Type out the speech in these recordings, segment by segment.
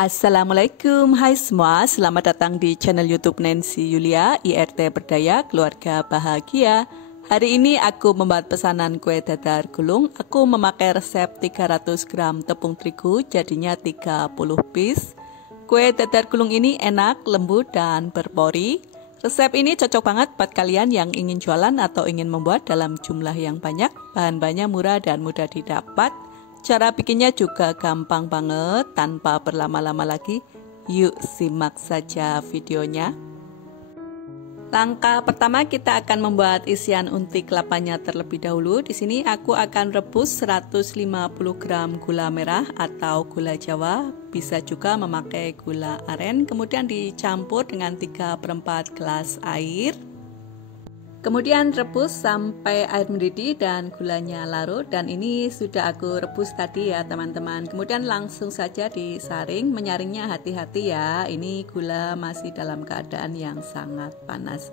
Assalamualaikum, hai semua, selamat datang di channel YouTube Nancy Yulia, IRT Berdaya, Keluarga Bahagia. Hari ini aku membuat pesanan kue dadar gulung. Aku memakai resep 300 gram tepung terigu, jadinya 30 piece. Kue dadar gulung ini enak, lembut, dan berpori. Resep ini cocok banget buat kalian yang ingin jualan atau ingin membuat dalam jumlah yang banyak. Bahan-bahannya murah dan mudah didapat. Cara bikinnya juga gampang banget, tanpa berlama-lama lagi. Yuk simak saja videonya. Langkah pertama kita akan membuat isian unti kelapanya terlebih dahulu. Di sini aku akan rebus 150 gram gula merah atau gula Jawa. Bisa juga memakai gula aren. Kemudian dicampur dengan 3/4 gelas air. Kemudian rebus sampai air mendidih dan gulanya larut, dan ini sudah aku rebus tadi ya teman-teman. Kemudian langsung saja disaring, menyaringnya hati-hati ya, ini gula masih dalam keadaan yang sangat panas.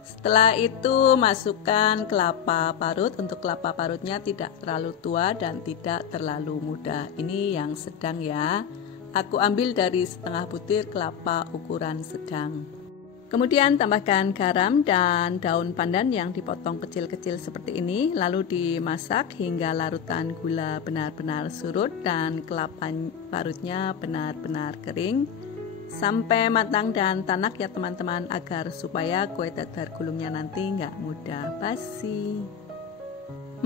Setelah itu masukkan kelapa parut. Untuk kelapa parutnya tidak terlalu tua dan tidak terlalu muda, ini yang sedang ya. Aku ambil dari setengah butir kelapa ukuran sedang. Kemudian tambahkan garam dan daun pandan yang dipotong kecil-kecil seperti ini. Lalu dimasak hingga larutan gula benar-benar surut dan kelapa parutnya benar-benar kering. Sampai matang dan tanak ya teman-teman, agar supaya kue dadar gulungnya nanti nggak mudah basi.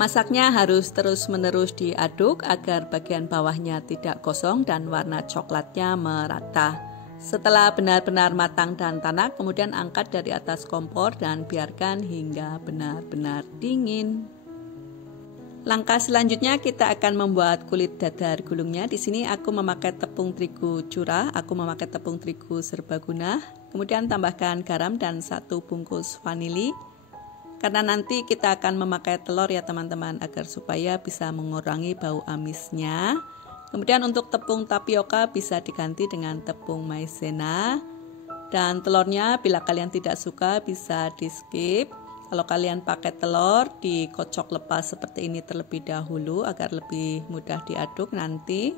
Masaknya harus terus-menerus diaduk agar bagian bawahnya tidak gosong dan warna coklatnya merata. Setelah benar-benar matang dan tanak, kemudian angkat dari atas kompor dan biarkan hingga benar-benar dingin. Langkah selanjutnya kita akan membuat kulit dadar gulungnya. Di sini aku memakai tepung terigu curah, aku memakai tepung terigu serbaguna. Kemudian tambahkan garam dan 1 bungkus vanili. Karena nanti kita akan memakai telur ya teman-teman, agar supaya bisa mengurangi bau amisnya. Kemudian untuk tepung tapioka bisa diganti dengan tepung maizena. Dan telurnya bila kalian tidak suka bisa di skip. Kalau kalian pakai telur, dikocok lepas seperti ini terlebih dahulu agar lebih mudah diaduk nanti.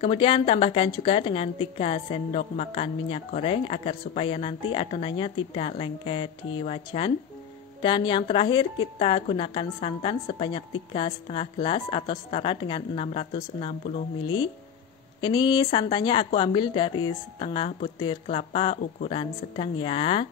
Kemudian tambahkan juga dengan 3 sendok makan minyak goreng agar supaya nanti adonannya tidak lengket di wajan. Dan yang terakhir kita gunakan santan sebanyak 3,5 gelas atau setara dengan 660 ml. Ini santannya aku ambil dari setengah butir kelapa ukuran sedang ya.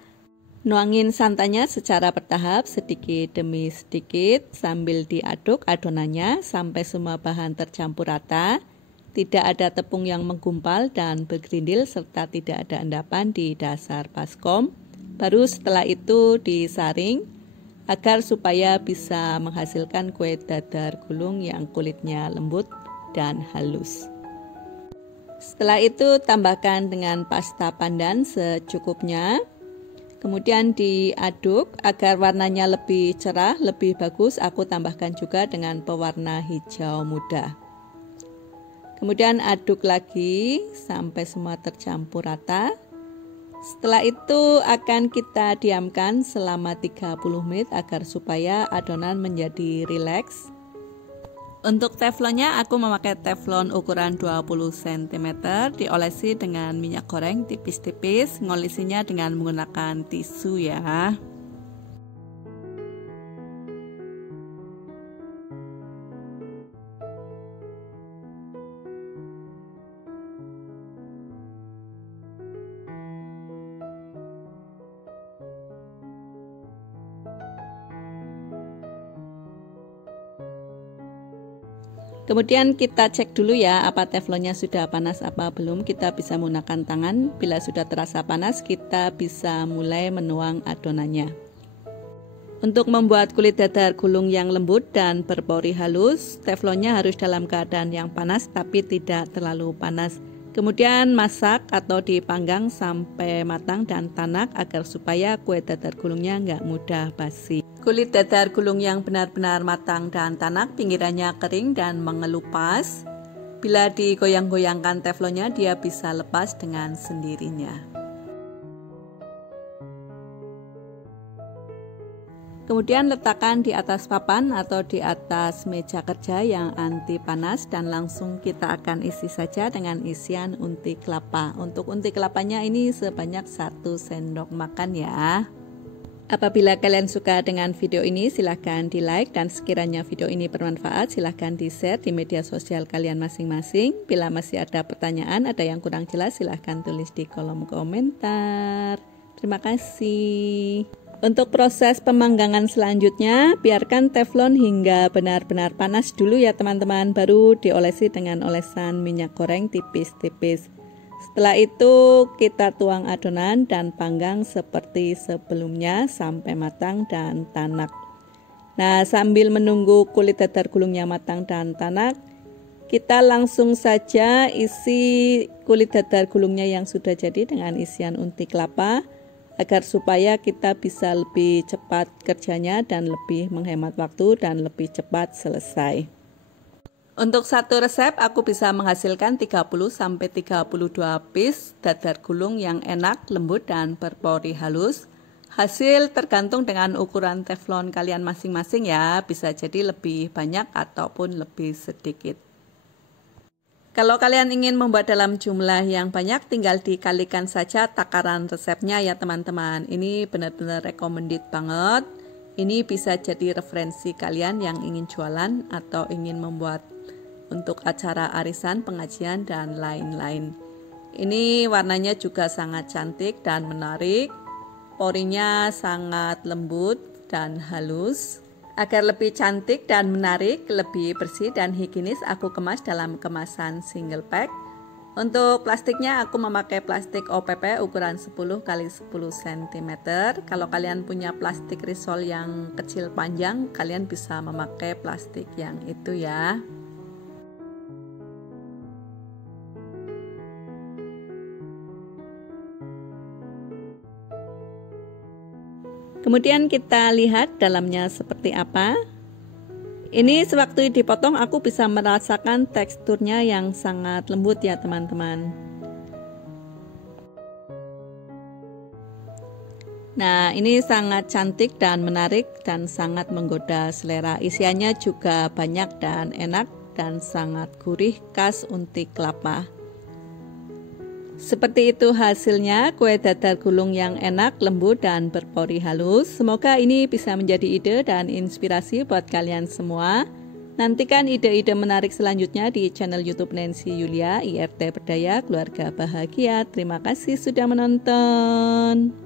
Nuangin santannya secara bertahap sedikit demi sedikit sambil diaduk adonannya sampai semua bahan tercampur rata. Tidak ada tepung yang menggumpal dan bergerindil serta tidak ada endapan di dasar baskom. Baru setelah itu disaring agar supaya bisa menghasilkan kue dadar gulung yang kulitnya lembut dan halus. Setelah itu tambahkan dengan pasta pandan secukupnya. Kemudian diaduk agar warnanya lebih cerah, lebih bagus. Aku tambahkan juga dengan pewarna hijau muda. Kemudian aduk lagi sampai semua tercampur rata. Setelah itu akan kita diamkan selama 30 menit agar supaya adonan menjadi rileks. Untuk teflonnya aku memakai teflon ukuran 20 cm, diolesi dengan minyak goreng tipis-tipis, ngolesinya dengan menggunakan tisu ya. Kemudian kita cek dulu ya apa teflonnya sudah panas apa belum. Kita bisa menggunakan tangan. Bila sudah terasa panas kita bisa mulai menuang adonannya. Untuk membuat kulit dadar gulung yang lembut dan berpori halus, teflonnya harus dalam keadaan yang panas tapi tidak terlalu panas. Kemudian masak atau dipanggang sampai matang dan tanak agar supaya kue dadar gulungnya nggak mudah basi. Kulit dadar gulung yang benar-benar matang dan tanak, pinggirannya kering dan mengelupas. Bila digoyang-goyangkan teflonnya, dia bisa lepas dengan sendirinya. Kemudian letakkan di atas papan atau di atas meja kerja yang anti panas dan langsung kita akan isi saja dengan isian unti kelapa. Untuk unti kelapanya ini sebanyak 1 sendok makan ya. Apabila kalian suka dengan video ini silahkan di like, dan sekiranya video ini bermanfaat silahkan di share di media sosial kalian masing-masing. Bila masih ada pertanyaan, ada yang kurang jelas silahkan tulis di kolom komentar. Terima kasih. Untuk proses pemanggangan selanjutnya, biarkan teflon hingga benar-benar panas dulu ya teman-teman, baru diolesi dengan olesan minyak goreng tipis-tipis. Setelah itu kita tuang adonan dan panggang seperti sebelumnya sampai matang dan tanak. Nah, sambil menunggu kulit dadar gulungnya matang dan tanak, kita langsung saja isi kulit dadar gulungnya yang sudah jadi dengan isian unti kelapa, agar supaya kita bisa lebih cepat kerjanya dan lebih menghemat waktu dan lebih cepat selesai. Untuk satu resep aku bisa menghasilkan 30-32 piece dadar gulung yang enak, lembut dan berpori halus. Hasil tergantung dengan ukuran teflon kalian masing-masing ya, bisa jadi lebih banyak ataupun lebih sedikit. Kalau kalian ingin membuat dalam jumlah yang banyak, tinggal dikalikan saja takaran resepnya ya teman-teman. Ini benar-benar recommended banget. Ini bisa jadi referensi kalian yang ingin jualan atau ingin membuat untuk acara arisan, pengajian, dan lain-lain. Ini warnanya juga sangat cantik dan menarik. Porinya sangat lembut dan halus. Agar lebih cantik dan menarik, lebih bersih dan higienis, aku kemas dalam kemasan single pack. Untuk plastiknya aku memakai plastik OPP ukuran 10x10 cm. Kalau kalian punya plastik risol yang kecil panjang, kalian bisa memakai plastik yang itu ya. Kemudian kita lihat dalamnya seperti apa. Ini sewaktu dipotong aku bisa merasakan teksturnya yang sangat lembut ya teman-teman. Nah, ini sangat cantik dan menarik dan sangat menggoda selera. Isiannya juga banyak dan enak dan sangat gurih, khas unti kelapa. Seperti itu hasilnya, kue dadar gulung yang enak, lembut, dan berpori halus. Semoga ini bisa menjadi ide dan inspirasi buat kalian semua. Nantikan ide-ide menarik selanjutnya di channel YouTube Nancy Yulia, IRT Berdaya Keluarga Bahagia. Terima kasih sudah menonton.